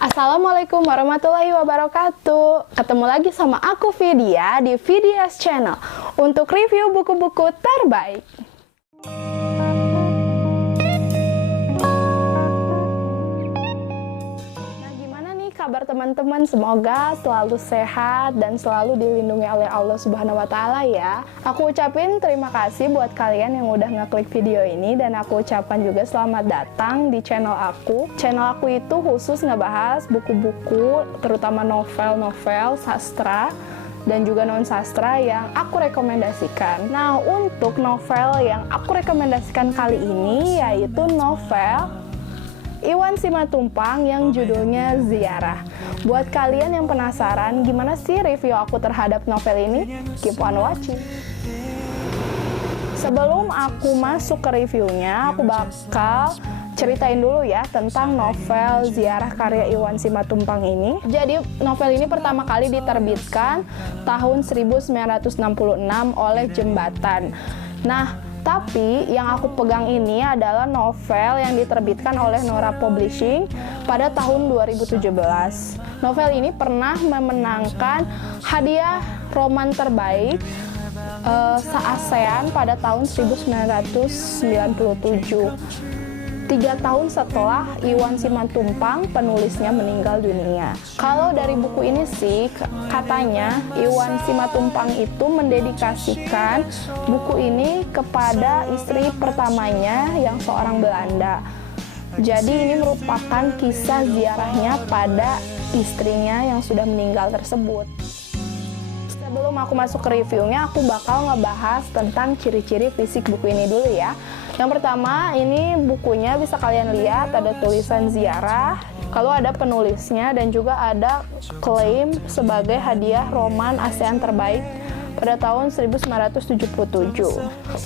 Assalamualaikum warahmatullahi wabarakatuh. Ketemu lagi sama aku Vidya di Vidya's Channel untuk review buku-buku terbaik. Nah, gimana nih kabar teman-teman? Semoga selalu sehat dan selalu dilindungi oleh Allah Subhanahu wa Ta'ala ya. Aku ucapin terima kasih buat kalian yang udah ngeklik video ini, dan aku ucapkan juga selamat datang di channel aku. Channel aku itu khusus ngebahas buku-buku, terutama novel-novel sastra dan juga non-sastra yang aku rekomendasikan. Nah, untuk novel yang aku rekomendasikan kali ini yaitu novel Iwan Simatupang yang judulnya Ziarah. Buat kalian yang penasaran gimana sih review aku terhadap novel ini, keep on watching. Sebelum aku masuk ke reviewnya, aku bakal ceritain dulu ya tentang novel Ziarah karya Iwan Simatupang ini. Jadi novel ini pertama kali diterbitkan tahun 1966 oleh Jembatan. Nah, tapi yang aku pegang ini adalah novel yang diterbitkan oleh Nora Publishing pada tahun 2017. Novel ini pernah memenangkan hadiah roman terbaik se-ASEAN pada tahun 1997. 3 tahun setelah Iwan Simatupang penulisnya meninggal dunia. Kalau dari buku ini sih, katanya Iwan Simatupang itu mendedikasikan buku ini kepada istri pertamanya yang seorang Belanda. Jadi ini merupakan kisah ziarahnya pada istrinya yang sudah meninggal tersebut. Sebelum aku masuk ke reviewnya, aku bakal ngebahas tentang ciri-ciri fisik buku ini dulu ya. Yang pertama, ini bukunya bisa kalian lihat ada tulisan ziarah, kalau ada penulisnya, dan juga ada klaim sebagai hadiah roman ASEAN terbaik pada tahun 1977.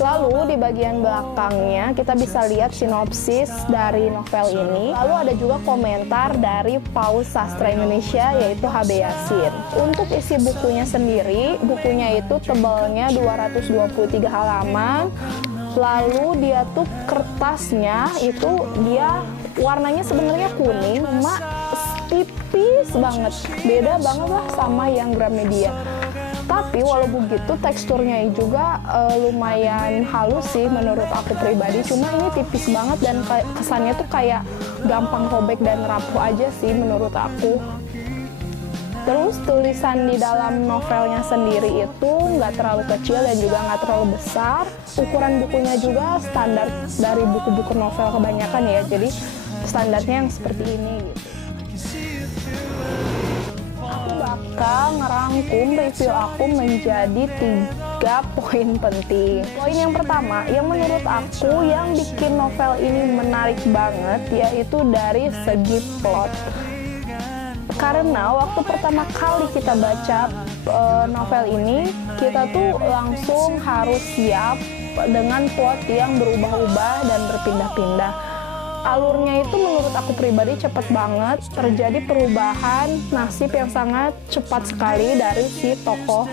Lalu di bagian belakangnya kita bisa lihat sinopsis dari novel ini. Lalu ada juga komentar dari Paus Sastra Indonesia yaitu HB Yasin. Untuk isi bukunya sendiri, bukunya itu tebalnya 223 halaman. Lalu dia tuh kertasnya itu dia warnanya sebenarnya kuning, cuma tipis banget, beda banget lah sama yang Gramedia. Tapi walau begitu teksturnya juga lumayan halus sih menurut aku pribadi, cuma ini tipis banget dan kesannya tuh kayak gampang robek dan rapuh aja sih menurut aku. Terus tulisan di dalam novelnya sendiri itu nggak terlalu kecil dan juga nggak terlalu besar. Ukuran bukunya juga standar dari buku-buku novel kebanyakan ya, jadi standarnya yang seperti ini gitu. Aku bakal ngerangkum review aku menjadi 3 poin penting. Poin yang pertama, yang menurut aku yang bikin novel ini menarik banget yaitu dari segi plot. Karena waktu pertama kali kita baca novel ini, kita tuh langsung harus siap dengan plot yang berubah-ubah dan berpindah-pindah. Alurnya itu menurut aku pribadi cepat banget, terjadi perubahan nasib yang sangat cepat sekali dari si tokoh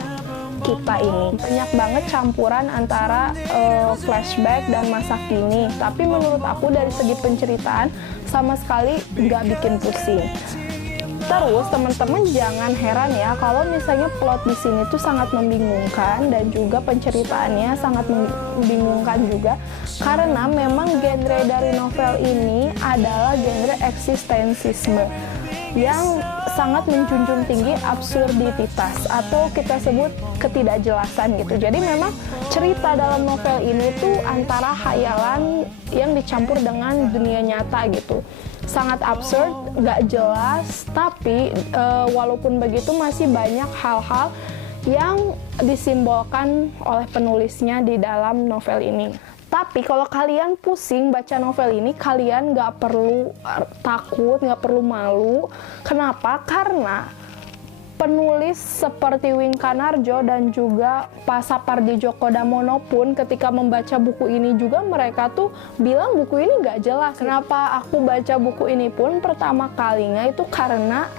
kita ini. Banyak banget campuran antara flashback dan masa kini, tapi menurut aku dari segi penceritaan sama sekali nggak bikin pusing. Terus teman-teman jangan heran ya kalau misalnya plot di sini tuh sangat membingungkan dan juga penceritaannya sangat membingungkan juga, karena memang genre dari novel ini adalah genre eksistensisme yang sangat menjunjung tinggi absurditas atau kita sebut ketidakjelasan gitu. Jadi memang cerita dalam novel ini tuh antara khayalan yang dicampur dengan dunia nyata gitu. Sangat absurd, nggak jelas, tapi walaupun begitu masih banyak hal-hal yang disimbolkan oleh penulisnya di dalam novel ini. Tapi kalau kalian pusing baca novel ini, kalian nggak perlu takut, nggak perlu malu. Kenapa? Karena penulis seperti Wingka Narjo dan juga Pak Sapardi Djoko Damono pun ketika membaca buku ini juga mereka tuh bilang buku ini nggak jelas. Kenapa aku baca buku ini pun pertama kalinya itu karena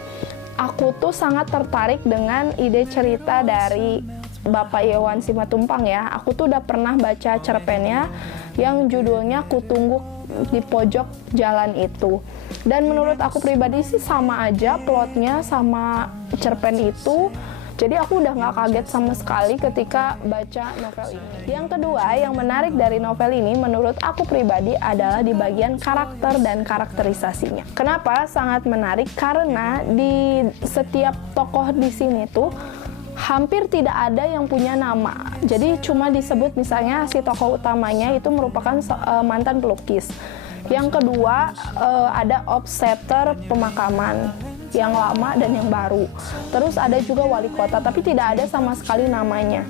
aku tuh sangat tertarik dengan ide cerita dari Bapak Iwan Simatupang ya. Aku tuh udah pernah baca cerpennya yang judulnya Kutunggu di pojok jalan itu. Dan menurut aku pribadi sih sama aja plotnya sama cerpen itu. Jadi aku udah nggak kaget sama sekali ketika baca novel ini. Yang kedua yang menarik dari novel ini menurut aku pribadi adalah di bagian karakter dan karakterisasinya. Kenapa sangat menarik? Karena di setiap tokoh di sini tuh hampir tidak ada yang punya nama. Jadi cuma disebut misalnya si tokoh utamanya itu merupakan mantan pelukis. Yang kedua ada obseter pemakaman yang lama dan yang baru. Terus ada juga wali kota, tapi tidak ada sama sekali namanya.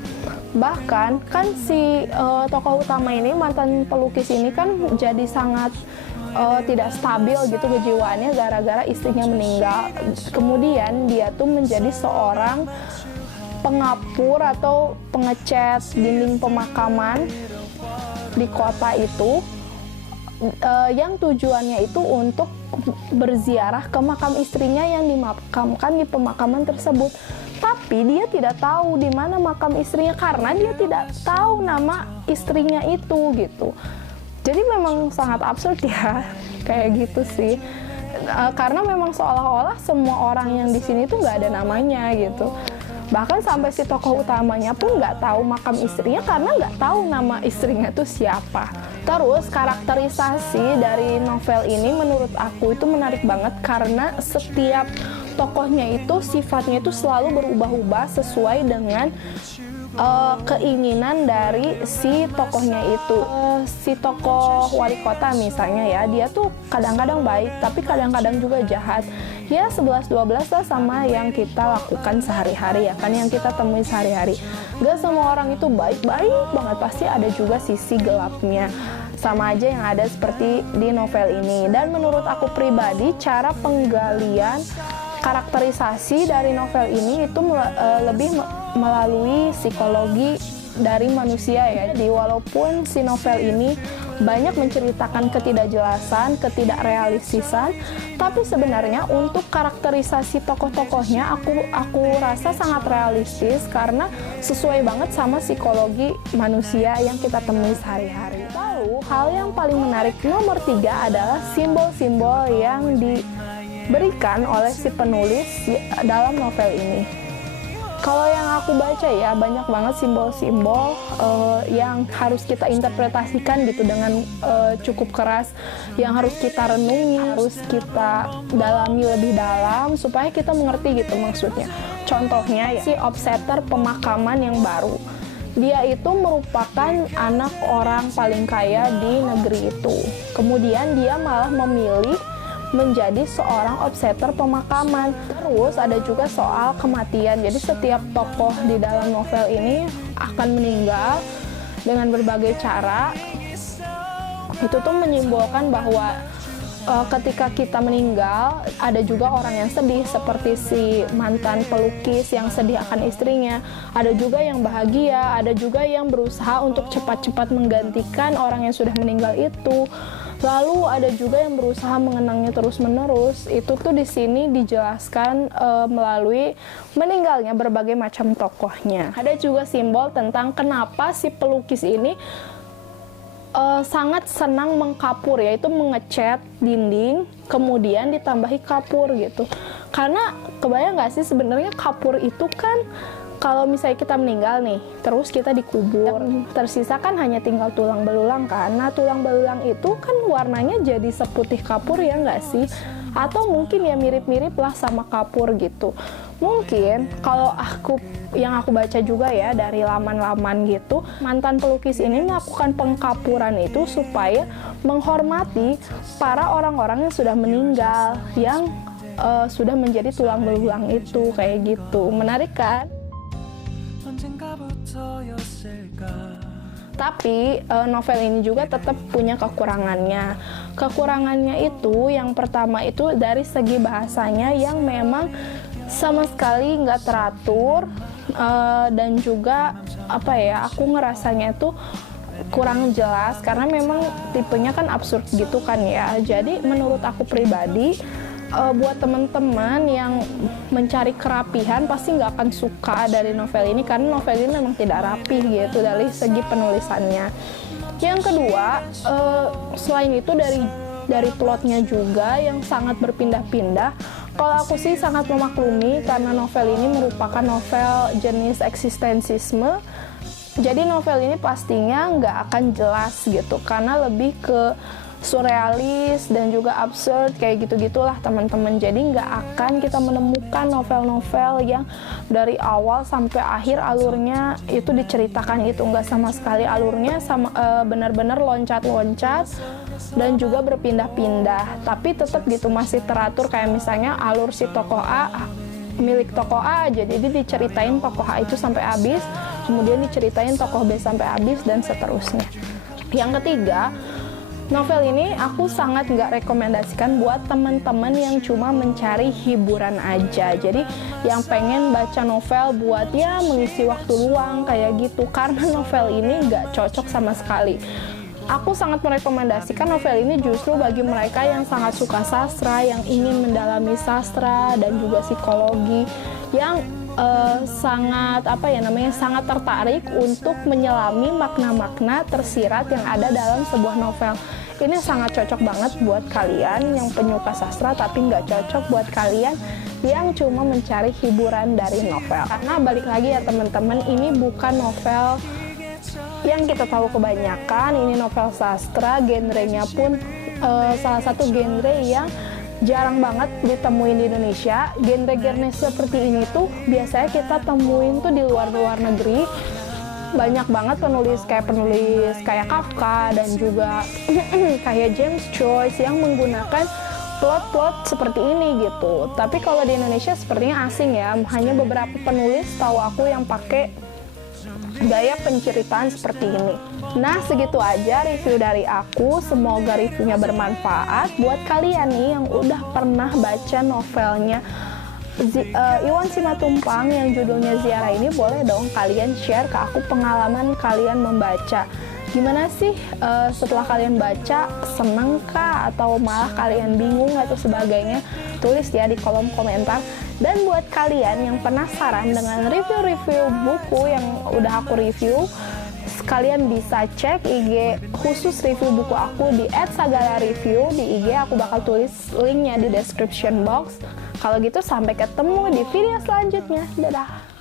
Bahkan kan si tokoh utama ini, mantan pelukis ini kan jadi sangat tidak stabil gitu kejiwaannya gara-gara istrinya meninggal. Kemudian dia tuh menjadi seorang pengapur atau pengecat dinding pemakaman di kota itu, yang tujuannya itu untuk berziarah ke makam istrinya yang dimakamkan di pemakaman tersebut. Tapi dia tidak tahu di mana makam istrinya karena dia tidak tahu nama istrinya itu gitu. Jadi memang sangat absurd ya, kayak gitu sih. Karena memang seolah-olah semua orang yang di sini tuh nggak ada namanya gitu. Bahkan sampai si tokoh utamanya pun nggak tahu makam istrinya karena nggak tahu nama istrinya itu siapa. Terus karakterisasi dari novel ini menurut aku itu menarik banget karena setiap tokohnya itu sifatnya itu selalu berubah-ubah sesuai dengan keinginan dari si tokohnya itu. Si tokoh wali kota misalnya ya, dia tuh kadang-kadang baik tapi kadang-kadang juga jahat. Ya 11-12 lah sama yang kita lakukan sehari-hari ya kan, yang kita temui sehari-hari. Gak semua orang itu baik-baik banget, pasti ada juga sisi gelapnya. Sama aja yang ada seperti di novel ini. Dan menurut aku pribadi cara penggalian karakterisasi dari novel ini itu lebih melalui psikologi dari manusia ya. Jadi walaupun si novel ini banyak menceritakan ketidakjelasan, ketidakrealistisan, tapi sebenarnya untuk karakterisasi tokoh-tokohnya aku rasa sangat realistis karena sesuai banget sama psikologi manusia yang kita temui sehari-hari. Lalu hal yang paling menarik nomor 3 adalah simbol-simbol yang diberikan oleh si penulis dalam novel ini. Kalau yang aku baca ya banyak banget simbol-simbol yang harus kita interpretasikan gitu dengan cukup keras, yang harus kita renungi, harus kita dalami lebih dalam supaya kita mengerti gitu maksudnya. Contohnya ya, si obseter pemakaman yang baru. Dia itu merupakan anak orang paling kaya di negeri itu. Kemudian dia malah memilih menjadi seorang obseter pemakaman. Terus ada juga soal kematian. Jadi setiap tokoh di dalam novel ini akan meninggal dengan berbagai cara. Itu tuh menyimbolkan bahwa ketika kita meninggal ada juga orang yang sedih seperti si mantan pelukis yang sedih akan istrinya. Ada juga yang bahagia, ada juga yang berusaha untuk cepat-cepat menggantikan orang yang sudah meninggal itu. Lalu ada juga yang berusaha mengenangnya terus-menerus. Itu tuh di sini dijelaskan melalui meninggalnya berbagai macam tokohnya. Ada juga simbol tentang kenapa si pelukis ini sangat senang mengkapur, yaitu mengecat dinding kemudian ditambahi kapur gitu. Karena kebayang nggak sih sebenarnya kapur itu kan kalau misalnya kita meninggal nih, terus kita dikubur, tersisa kan hanya tinggal tulang belulang kan. Nah, tulang belulang itu kan warnanya jadi seputih kapur ya nggak sih? Atau mungkin ya mirip-mirip lah sama kapur gitu. Mungkin kalau yang aku baca juga ya dari laman-laman gitu, mantan pelukis ini melakukan pengkapuran itu supaya menghormati para orang-orang yang sudah meninggal, yang sudah menjadi tulang belulang itu, kayak gitu. Menarik kan? Tapi novel ini juga tetap punya kekurangannya. Kekurangannya itu yang pertama itu dari segi bahasanya yang memang sama sekali nggak teratur, dan juga aku ngerasanya itu kurang jelas karena memang tipenya kan absurd gitu kan ya. Jadi menurut aku pribadi, buat teman-teman yang mencari kerapihan pasti nggak akan suka dari novel ini karena novel ini memang tidak rapi gitu dari segi penulisannya. Yang kedua, selain itu dari plotnya juga yang sangat berpindah-pindah. Kalau aku sih sangat memaklumi karena novel ini merupakan novel jenis eksistensiisme. Jadi novel ini pastinya nggak akan jelas gitu, karena lebih ke surrealis dan juga absurd kayak gitu-gitulah teman-teman. Jadi nggak akan kita menemukan novel-novel yang dari awal sampai akhir alurnya itu diceritakan itu, nggak sama sekali. Alurnya sama benar-benar loncat-loncat dan juga berpindah-pindah, tapi tetap gitu masih teratur. Kayak misalnya alur si tokoh A milik tokoh A aja, jadi diceritain tokoh A itu sampai habis, kemudian diceritain tokoh B sampai habis, dan seterusnya. Yang ketiga, novel ini aku sangat nggak rekomendasikan buat teman-teman yang cuma mencari hiburan aja. Jadi yang pengen baca novel buat ya mengisi waktu luang kayak gitu, karena novel ini nggak cocok sama sekali. Aku sangat merekomendasikan novel ini justru bagi mereka yang sangat suka sastra, yang ingin mendalami sastra dan juga psikologi, yang sangat sangat tertarik untuk menyelami makna-makna tersirat yang ada dalam sebuah novel. Ini sangat cocok banget buat kalian yang penyuka sastra, tapi nggak cocok buat kalian yang cuma mencari hiburan dari novel. Karena balik lagi ya teman-teman, ini bukan novel yang kita tahu kebanyakan. Ini novel sastra, genrenya pun salah satu genre yang jarang banget ditemuin di Indonesia. Genre-genre seperti ini tuh biasanya kita temuin tuh di luar negeri. Banyak banget penulis kayak Kafka dan juga kayak James Joyce yang menggunakan plot-plot seperti ini gitu. Tapi kalau di Indonesia sepertinya asing ya. Hanya beberapa penulis tahu aku yang pakai gaya penceritaan seperti ini. Nah, segitu aja review dari aku. Semoga reviewnya bermanfaat buat kalian nih yang udah pernah baca novelnya Iwan Simatupang yang judulnya Ziarah ini. Boleh dong kalian share ke aku pengalaman kalian membaca. Gimana sih setelah kalian baca, seneng kah atau malah kalian bingung atau sebagainya? Tulis ya di kolom komentar. Dan buat kalian yang penasaran dengan review-review buku yang udah aku review, kalian bisa cek IG khusus review buku aku di @sagala_review. Di IG aku bakal tulis linknya di description box. Kalau gitu sampai ketemu di video selanjutnya. Dadah!